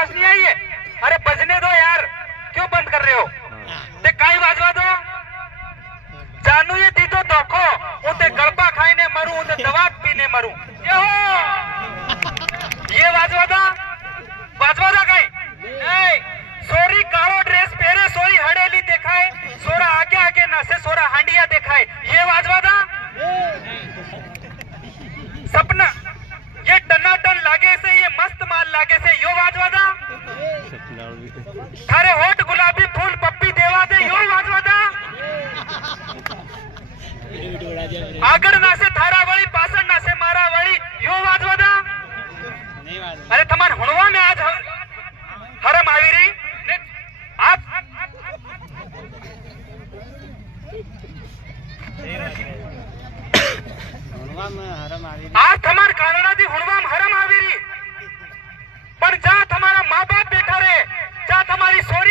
आवाज नहीं आई है? अरे बजने दो यार, क्यों बंद कर रहे हो? ते काई वाजवा दो। जानू ये दी तो धोखो, उते गलबा खाईने मरू, उते दवा पीने मरू। ये वाजवा दा कई नहीं। सोरी कालो ड्रेस पहरे, सोरी हड़ेली देखाए, सोरा आगे आगे नासे, सोरा हांडिया देखाए। ये वाजवा दा। सपना ये टनाटन लागे से, ये मस्त माल लागे से, यो वाजवा दा। थारे होठ गुलाबी फूल पप्पी देवा दे, यो वाजवा दा। आगड़ नासे थारा वળી, पासण नासे मारा वળી, यो वाजवा दा। अरे तमार हुणवा में आज हरम आवी रही। आप आज तमार कानड़ा दी हुणवा हरम आवी रही, पर जा तुम्हारा माँ बाप बैठा रहे, जा तुम्हारी सोरी